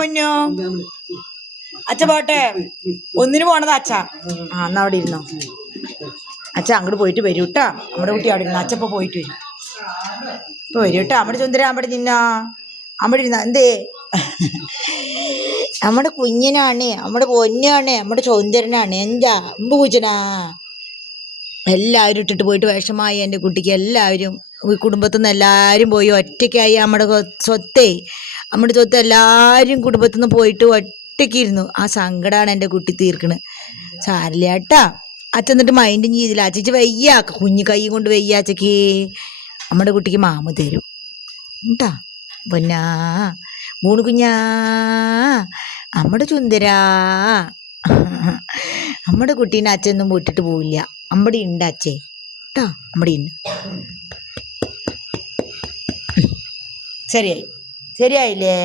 പൊന്നു? അച്ഛ പോട്ടെ. ഒന്നിനു പോണത് അച്ഛ. ആ എന്നാ അവിടെ ഇരുന്നോ. അച്ഛ അങ്ങോട്ട് പോയിട്ട് വരൂ കേട്ടാ നമ്മുടെ കുട്ടി അവിടെ ഇരുന്നു. അച്ഛ ഇപ്പൊ പോയിട്ട് വരും. ഇപ്പൊ വരൂ കേട്ടാ നമ്മുടെ ചുന്തര അവിടെ നിന്നാ. അവിടെ ഇരുന്ന. എന്തേ? നമ്മുടെ കുഞ്ഞിനാണ്. നമ്മുടെ പൊന്നാണ്. നമ്മുടെ ചുന്തരനാണ് എന്താ? അമ്പ് പൂച്ചനാ എല്ലാവരും ഇട്ടിട്ട് പോയിട്ട് വിഷമായി എന്റെ കുട്ടിക്ക് എല്ലാവരും. കുടുംബത്തിൽ നിന്ന് എല്ലാവരും പോയി. ഒറ്റയ്ക്കായി നമ്മുടെ സ്വത്തേ. നമ്മുടെ സ്വത്ത് എല്ലാവരും കുടുംബത്തിൽ നിന്ന് പോയിട്ട് ഒറ്റയ്ക്കിരുന്നു. ആ സങ്കടമാണ് എന്റെ കുട്ടി തീർക്കണത് സാരില്ല കേട്ടാ അച്ഛൻ എന്നിട്ട് മൈൻഡും ചെയ്തില്ല അച്ഛച്ച് വയ്യ. കുഞ്ഞു കൈ കൊണ്ട് വയ്യ അച്ഛക്ക് നമ്മുടെ കുട്ടിക്ക് മാമ തരും. കേട്ടാ പൊന്നാ. മൂന്ന് കുഞ്ഞാ. നമ്മുടെ ചുന്ദരാ നമ്മുടെ കുട്ടീനെ അച്ഛനൊന്നും വിട്ടിട്ട് പോവില്ല. അമ്മടി ഉണ്ടാച്ചേ കേട്ടോ അമ്പടി ശരിയായി. ശരിയായില്ലേ?